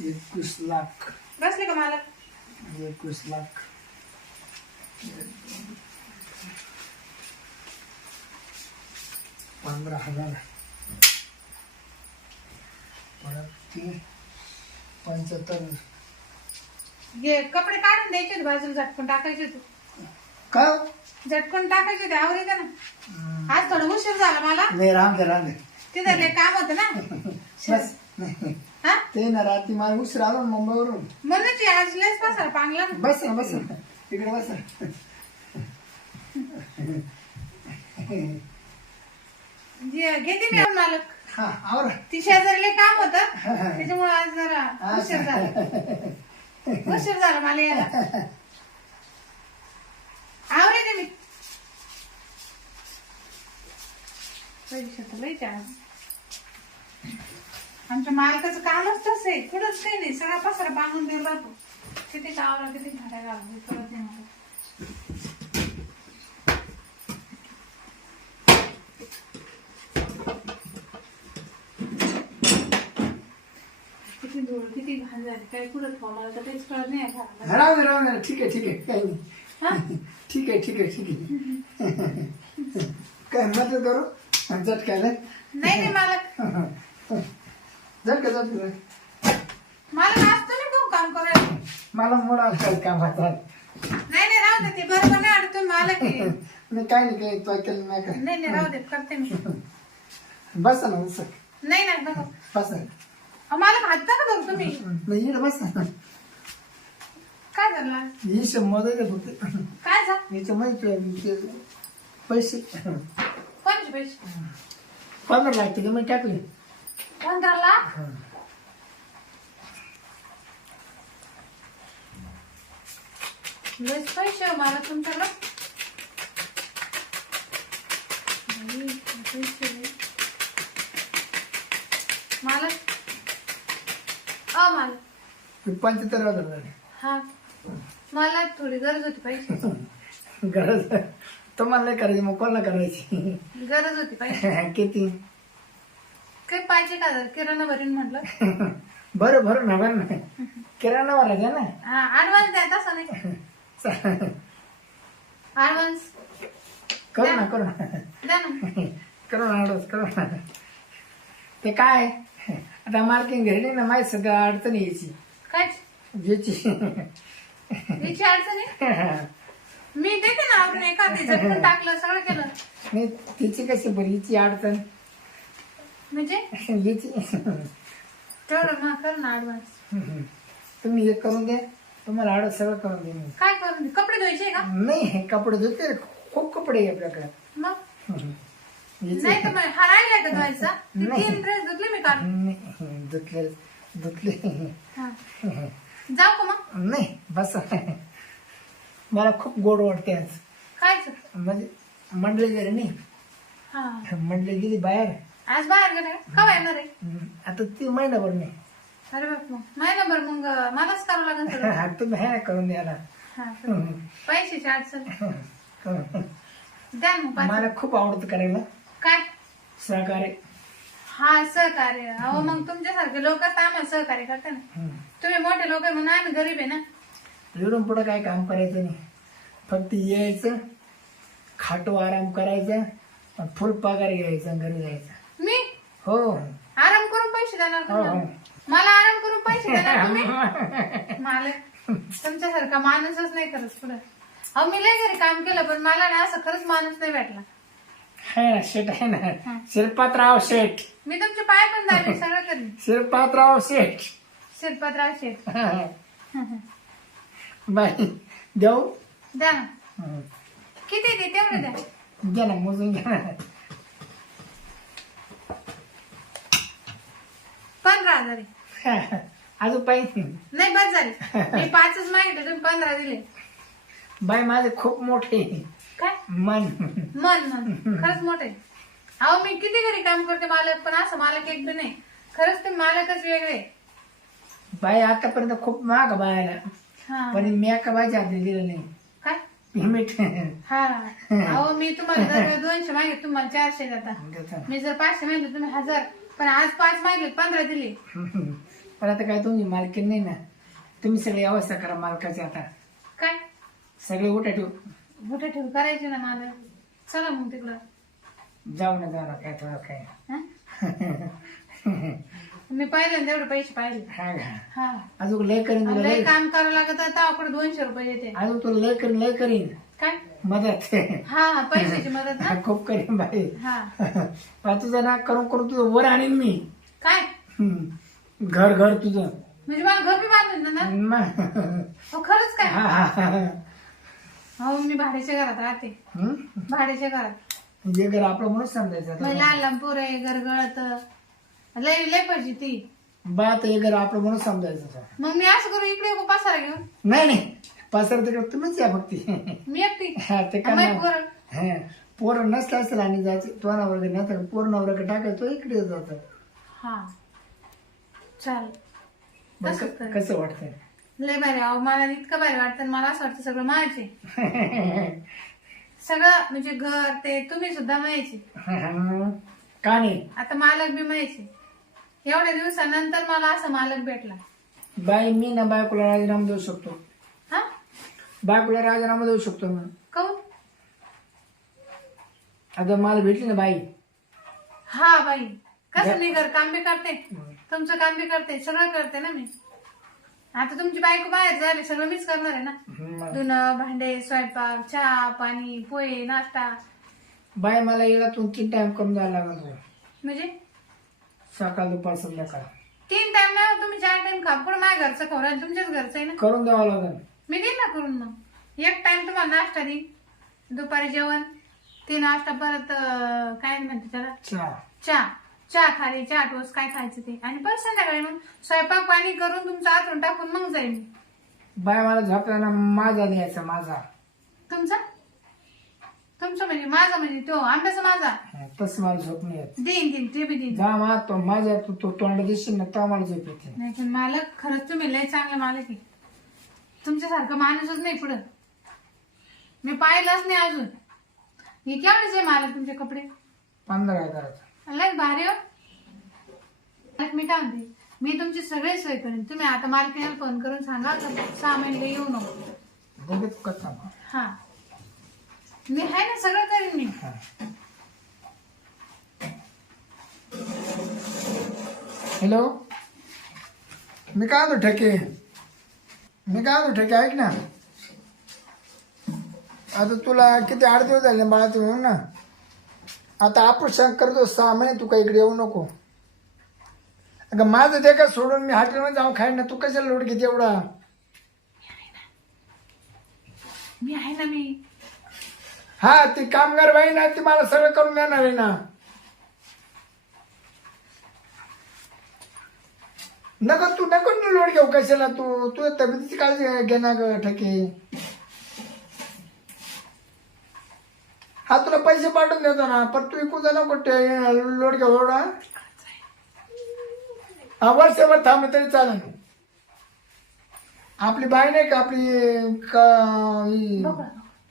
एकवीस लाख. बसले का मालक? एकवीस लाख. पंधरा हजार. परत ती पंच्याहत्तर. घे कपडे काढून द्यायचे बाजूला झटकून टाकायचे काय हो? झटकून टाकायचे होते आवडे का ना आज थोडं उशीर झाला मला. नाही राम दे राम दे. तिथं काम होतं ना? नाही. हा? ते ना रात्री मला उशीर आलो ना मुंबईवरून. म्हणूनच हे आज लयच पसार पांगला ना बस ना बस ना. तिकडे बस ना. घे- घेते मी मालक. हा आवर. ती शेजारीला काम होतं त्याच्यामुळे आज जरा उशीर झाला. उशीर झाला मला यायला. आवरे ते मी. पैसे तर लयचे आज. आमच्या मालकाचं कामच तसं आहे. कुठंच काही नाही. सगळा पसारा बांधून देऊ राहतो. किती गावाला किती घड्या घालून हे कळत नाही मला. किती धूळ किती घाण झाली. काय कुठं ठेवा. मला तर तेच कळत नाही घराला. दे दे. ठीक आहे ठीक आहे. काही नाही. हा? ठीक आहे ठीक आहे ठीक आहे. काय मदत करू? झटकायला? नाही नाही मला नाचतो ना खूप काम करायला. मला मोड आलं कामाचा नाही नाही राहू दे ते बरोबर नाही अडतो. नाही काय नाही काही तो केलं नाही काय नाही नाही राहू दे करते मी. बस ना बस. नाही नाही बस. अहो, धरू तुम्ही? नाही इकडे बस. ना काय झालं? ही फक्त काय झालं? माहिती पैसे. कोणचे पैसे? पंधरा लागते की मी टाकले. पंधरा लाख पैसे हो मला पैसे लय. मालक अ मालक पंच्याहत्तर हजार झाले हा. मला थोडी गरज होती पैसे गरज? तुम्हाला नाही करायची मग कोणाला करायची? गरज होती पैसे किती? काही पाहिजे का? किराणा भरीन म्हटलं. बरं बरं ना बरं ना किराणा भरायचा ना? हा ऍडव्हान्स द्या तसं नाही. ऍडव्हान्स करू ना करू ना. द्या ना. करू ना अडवस करू ना. ते काय? आता मार्किंग घरी ना माहीत सगळं अडचण यायची. काय? याची याची अडचण आहे? मी देते ना आपण एखादी टाकलं सगळं केलं. नाही तिची कशी बरं हिची अडचण? म्हणजे? तेवढं ना कर ना ऍडव्हान्स तुम्ही हे करून द्या तुम्हाला अडव सगळं करून दे मी. काय करून दे? कपडे धुवायचे का? नाही कपडे धुते. खूप कपडे आहे आपल्याकडे. मग? नाही तर मग हा राहिलाय का धुवायचा? ते नाही. तीन ड्रेस धुतले मी नाही, धुतले धुतले. हा. जाऊ का मग? नाही बस. मला खूप गोड वाटते आज. खायचं म्हणजे मंडळी घरी नाही. हा. मंडळी गेली बाहेर. आज बाहेर गेले का का येणार आहे? आता ती महिनाभर नाही. अरे बाप मग महिनाभर मग मलाच करावं लागेल सगळं. आता तुम्ही आहे करून द्यायला. हा, पैशाची अडचण. द्या ना मग पाच. मला खूप आवडतं करायला. काय? सहकार्य. हा सहकार्य. अहो मग तुमच्यासारखे लोक आम्हाला सहकार्य करते ना. हम्म. तुम्ही मोठे लोक आहे म्हणून आम्ही गरीब आहे ना. इकडून पुढं काय काम करायचं नाही. फक्त यायचं खाटो आराम करायचा आणि फुल पगार घ्यायचा आणि घरी जायचं. मी? हो. आराम करून पैसे देणार हो, तुम्हाला हो. मला आराम करून पैसे देणार तुम्ही? मला तुमच्यासारखा माणूसच नाही करत पुढे. अहो मी लय घरी काम केलं पण मला ना असं खरंच माणूस नाही भेटला. आहे ना शेठ आहे ना. शिरपातराव शेठ मी तुमचे पाय पण झाले सगळं करेन. शिरपातराव शेठ शिरपतराव शेठ बाय देऊ? द्या ना. हं. किती ते तेवढे द्या. घ्या ना मोजून घ्या ना. पंधरा हजार आहे. अजून पाहिजे नाही. बस झाले. मी पाचच मागितले तुम्ही पंधरा दिले. बाय माझे खूप मोठे काय? मन. मन मन. खरंच मोठे अहो मी किती घरी काम करते मालक पण असं मालक एक बी नाही. खरंच ते मालकच वेगळे बाय आतापर्यंत खूप महाग बायला हा. पण मी एका बायच्या हाती दिलं नाही. काय? पेमेंट हा. अहो मी तुम्हाला जर दोनशे मागितले तुम्हाला चारशे देता. देतो. मी जर पाचशे मागितले तुम्ही हजार. पण आज पाच मागितले पंधरा दिले. पण आता काय तुमची मालकीन नाही ना. तुम्ही सगळी अवस्था करा मालकाची आता. काय? सगळे उठा ठेवू मोठे ठेव करायचे ना मला चला मग तिकडं. जाऊ ना जाऊ ना काय थोडं काय. हा? मी पाहिलं ना तेवढे पैसे पाहिले. हा का? हा. अजून लय करीन तुला लय लय. काम करावं लागत तेव्हा दोनशे रुपये येते. अजून तुला लय करीन लय करीन. काय? मदत. हा हा पैशाची मदत ना? खूप करीन बाई. हा. पण तुझं ना करून करून तुझं वर आणीन मी. काय? हम्म. घर घर तुझं. म्हणजे मला घर बी बांधून ना मग. हो खरंच काय? हा, हा, हा. हो मी भाड्याच्या घरात राहते. हम्म? भाड्याच्या घरात. हे घर आपलं म्हणून समजायचं मग आता. लहान लहान पोरं आहे गरगळत. लय लय पाहिजे ती. बा आता हे घर आपलं म्हणून समजायचं आता. मग मी असं करू इकडे येऊ पसारा घेऊन? नाही नाही. पसर तिकडे तुम्हीच या फक्त मी एकटी? हा, ते अमाय करणार पोरं. हा पोरं नसलं असेल आणि जायचं तो नवरा नाही तर पोर नवरा टाकायचं तो इकडे जात. हा. चाल. तसंच. कसं वाटतंय? लय भारी अहो मला इतकं भारी वाटतं आणि मला असं वाटतं सगळं माझे सगळं म्हणजे घर ते तुम्ही सुद्धा मायाचे का नाही? आता मालक बी मायाचे एवढ्या दिवसानंतर मला असं मालक भेटला. बाई मी ना बायकोला राजीनामा देऊ शकतो. बायकोला राजीनामा देऊ शकतो मी काऊन आता मला भेटली ना बाई. हा बाई. कसं मी घर काम बी करते. तुमचं काम बी करते. सगळं करते ना मी. आता तुमची बायको बाहेर झाली सगळं मीच करणार आहे ना. धुणं भांडे स्वयंपाक चहा पाणी पोहे नाश्ता. बाई मला येला तू तीन टाइम करून जायला लागल म्हणजे? सकाळ दुपार संध्याकाळ. तीन टाइम ना तुम्ही चार टाइम खा. पण माझ्या घरचं खवरा तुमच्याच घरचं आहे ना? करून द्यावं लागल. मी देईन ना करून मग. एक टाइम तुम्हाला नाश्ता देईन. दुपारी जेवण ते नाश्ता परत अं, काय म्हणते त्याला? चहा. चहा. चहा खाली चहा टोस्ट काय खायचं ते. आणि परत संध्याकाळी मग स्वयंपाक पाणी करून तुमचं आतून टाकून मग जाईल मी. बाय मला झोपताना माझा द्यायचा माझा. तुमचा? तुमचं म्हणजे माझा म्हणजे तो आंब्याचा माझा. तस मला झोप नाही येत. देईन देईन ते बी देईन. जा मा तो माझा तू तो तोंड दिसशील ना तेव्हा मला झोप येते. नाही पण मालक खरंच तुम्ही लय चांगले मालक आहे. तुमच्यासारखं माणूसच नाही पुढं. मी पाहिलंच नाही अजून. हे केवढेच आहे मालक तुमचे कपडे? पंधरा हजाराचा लय भारी हो. मी काय म्हणते? मी तुमची सगळी सोय करेन. तुम्ही आता मालकीला फोन करून सांगा का? सहा महिने येऊ नको. कसा मग. हा. मी आहे ना सगळं करेन मी. हा. हॅलो मी काय म्हणतो ठेके? मी काय म्हणतो ठेके ऐक ना. आता तुला किती आठ दिवस झाले बाळा तू येऊन ना. आता ऑपरेशन करतो सहा महिने तू काही इकडे येऊ नको. अगं माझं ते का सोडून मी हॉटेलमध्ये जाऊन खाईन ना तू कशाला लोट घेते एवढा? मी आहे ना मी. हा ती कामगार बाई ना ती मला सगळं करून देणार आहे ना. नको तू नको ना लोड घेऊ कशाला तू तू तब्येतीची काळजी घे- ना ग ठके. हा तुला पैसे पाठवून देतो ना पण तू इकून जा नको ते लोड घेऊ एवढा. हा वर्षभर थांबलं तरी चालेल. आपली बाई नाही का आपली का ही-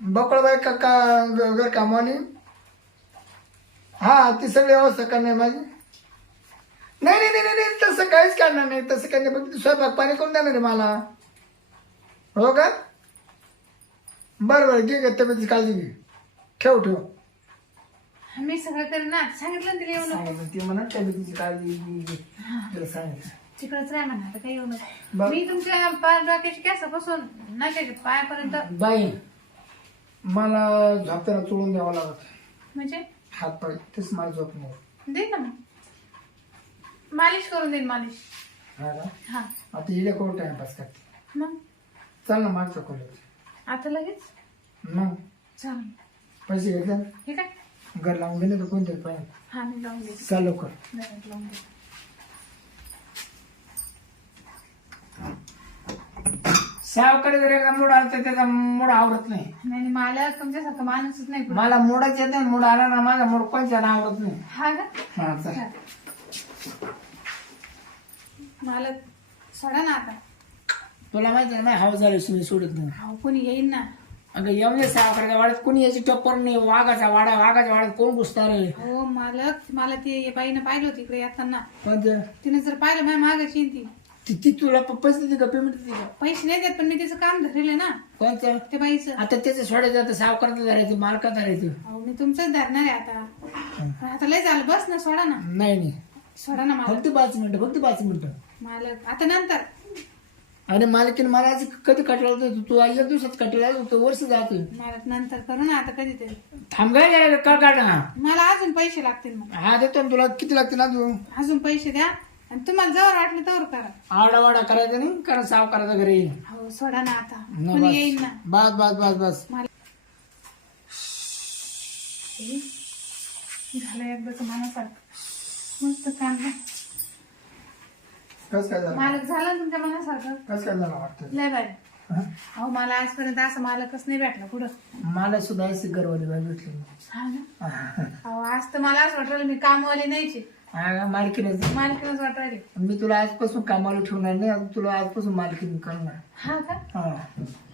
बकळबाई का का घर कामवाली? हा ती सगळी व्यवस्था करणार माझी. नाही नाही नाही नाही, नाही तसं काहीच करणार नाही. तसं काही नाही. फक्त स्वयंपाक पाणी करून देणार आहे मला. हो का? बरं बरं घे घे तब्येतीची काळजी घे. ठेव ठेव. मी सगळं करेन ना सांगितलं ना तिला येऊ नको सांगितलं ती म्हणा तब्येतीची काळजी घे, घे. तिला सांगितलं. तिकडच राह म्हणा आता काही येऊ नको. मी तुमच्या पाय डोक्याची केसापासून नाकाच्या पायापर्यंत बाई मला झोपताना चोळून द्यावं लागत. म्हणजे? हात पाय तेच मला झोप नाही. देईन ना मग. मालिश करून देईन मालिश. हा का? हा. आता इकडे कोण टाइमपास करते? मग? चल ना मागच्या खोलीत आता लगेच? मग? चालेल पैसे घेतले? ठीक आहे घर लावून गेले तर कोणते पाहिजे? हा मी लावून देते चाल लवकर. घरात लावून देते सावकडे जर एकदा मूड आला तर त्याचा मूड आवडत नाही. नाही नाही, मला तुमच्यासारखं माणूसच नाही. मला मूडच येत नाही मूड आला ना माझा मूड कोणच्या आवडत नाही. हा का? हा चल. हा. मला सोडा ना आता. तुला माहिती आहे ना हाव झालं मी सोडत नाही. हो कोणी येईन ना. अगं येऊन दे सावकडे वाड्यात कोणी याची टप्पर नाही वाघाचा वाडा वाघाच्या वाड्यात कोण घुसणार आहे? हो मालक मला ते बाईनं पाहिलं होतं इकडे येताना. पण ते- तिने जर पाहिलं माझ्या मागाची ती. ती ती तुला प- पैसे देते का पेमेंट देते का? पैसे नाही देत पण मी तिचं काम धरेल ना. कोणतं? त्या बाईचं. आता त्याचं सोडायचं आता सावकाराचं धरायचं मालका धरायचं. अहो मी तुमचंच धरणार आहे आता. पण आता लय झालं बस ना सोडा ना. नाही नाही. सोडा ना मला. फक्त पाच मिनिटं फक्त पाच मिनिटं. मालक आता नंतर. अरे मालकीन मला आज कधी कटला होतं? तू एक दिवसात कटला होतं वर्ष जातोय. मालक नंतर करू ना आता कधीतरी. थांब काय का काढा मला अजून पैसे लागतील मग. हा देतो ना तुला. किती लागते ना तू अजून पैसे द्या. आणि तुम्हाला जवळ वाटलं तर करा. आडावाडा करायचा नाही कारण सावकाराचा घरी. हो सोडा ना आता. न कोणी येईल ना. बस बस बस बस. झालं एकदाच मनासारखं. मस्त काम आहे. कस काय झालं? मालक झालं ना तुमच्या मनासारखं? कस काय झालं वाटतं? लय बाय हा? अहो मला आजपर्यंत असं मालकच नाही भेटला कुठं? मला सुद्धा अशी गरवाली बाई भेटली हा ना? अहो आज तर मला असं वाटलं मी कामवाली नाहीची. मालकीनच. मालकीनच वाटायली मी तुला आजपासून कामाला ठेवणार नाही तुला आजपासून मालकीन करणार. हा का? हा.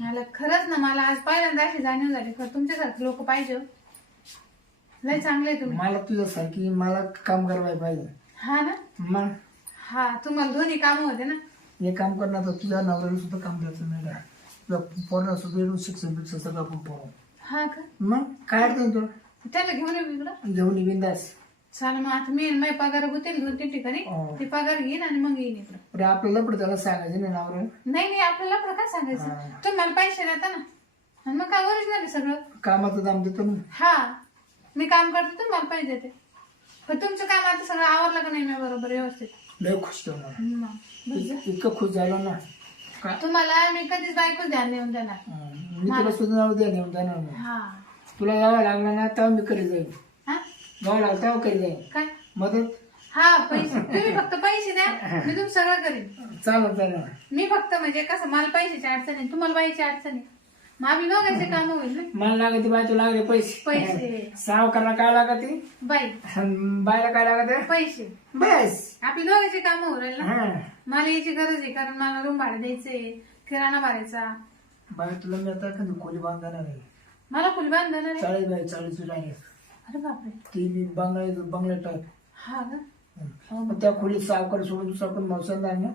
मला खरंच ना मला आज पहिल्यांदा अशी जाणीव झाली खरं तुमच्यासारखे लोक पाहिजे हो. लय चांगले तुम्ही. मला तुझ्यासारखी मला काम करायला पाहिजे. हा ना? मग? हा तुम्हाला दोन्ही काम होते ना? हे काम करणार तर तुझ्या नवऱ्याला सुद्धा काम द्यायचं नाही का तुझ्या पोराला सुद्धा शिक्षण बिक्षण सगळं आपण पोरं हा का? मग? काय अडचण तुला? त्याला घेऊन येऊ इकडं. घेऊन बिंदास. चालेल मग आता मी माझे पगार होतील दोन तीन ठिकाणी. हो. ते पगार घेईन आणि मग येईन इकडं. आपल्याला पण त्याला सांगायचं नाही नवऱ्याला. नाही नाही आपल्याला पण काय सांगायचं? हा. तुम्ही मला पैसे देता ना. आणि मग काय ओरिजिनल सगळं? कामाचं दाम देतो ना. हा. मी काम करते तर मला पैसे देते. पण तुमचं काम आता सगळं आवरलं का नाही मी बरोबर व्यवस्थित? लय खुश. बस जा. इतकं खुश झालो ना. का? तुम्हाला मी कधीच बायको ध्यान देऊन देणार हं. मी तुला सुद्धा नाव द्या नेऊन जाणार नाही हा. तुला यावं लागलं ना तेव्हा मी करी जाईल हा? जावं लागलं तेव्हा करी जाईल काय? मदत? हा पैसे. तुम्ही फक्त पैसे द्या. मी तुमचं सगळं करीन. चालत चालेल. मी फक्त म्हणजे कसं मला पैशाची अडचण आहे तुम्हाला बाईची अडचण आहे दोघांचे काम होईल ना? मला लागते बाय तुला लागले पैसे. पैसे. सावकारला काय लागते बाई. बायला काय लागते? पैसे. बस. आपली दोघांची काम होऊ राहील ना. हा. मला याची गरज आहे कारण मला रूम भाडं द्यायचंय किराणा भरायचा. बाय तुला मी आता एखादी खोली बांधणार आहे. मला फुल बांधणार आहे? चाळीस बाय चाळीस डायरेक्ट अरे बापरे. ती बी बंगला बंगला टाईप हा का? मग त्या खोलीत सावकार सोडून दुसरा पण मौसमदार ना?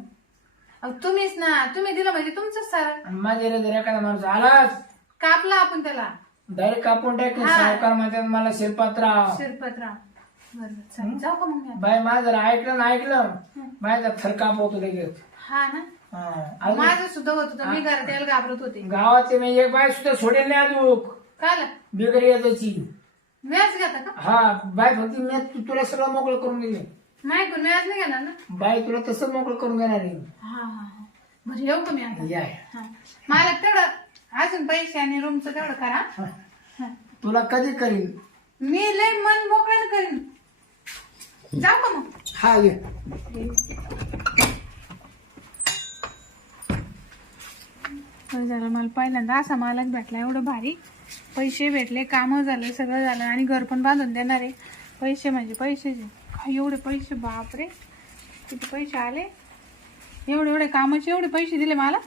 अहो, तुम्हीच ना तुम्ही दिलं म्हणजे तुमचंच सारं. आणि माझ्या जर एखादा माणूस आलाच. कापला आपण त्याला. डायरेक्ट कापून टाकेल हा. सावकार म्हणतात मला शिरपात्राव. शिरपतराव. बरोबर चालेल. जाऊ का मग मी आता? बाय माझं जर ऐकलं ना ऐकलं. माझा थर कापवतो लगेच. हा ना? हा. अजून? माझं सुद्धा होत होतं. मी घरात यायला घाबरत होते. गावाचे मी एक बाय सुद्धा सोडेल नाही अजून. काल बिगर याची व्याज घेता का? हा बाय फक्त मी तु- तुला सगळं मोकळं करून दिले. नाही व्याज नाही घेणार ना? बाय तुला तसं मोकळं करून देणार आहे. बरं येऊ का मी आता? या हा. मला तेवढं अजून पैसे आणि रूमचं तेवढं करा. हा. तुला कधी करीन? मी लय मन मोकळ्यानं करीन. जाऊ का मग? हा ये. बरं झालं मला पहिल्यांदा असा मालक भेटला एवढं भारी. पैसे भेटले कामं झाले सगळं झालं आणि घर पण बांधून देणार आहे. पैसे म्हणजे पैसे काय एवढे पैसे बापरे. किती पैसे आले? एवढे एवढे कामाचे एवढे पैसे दिले मला?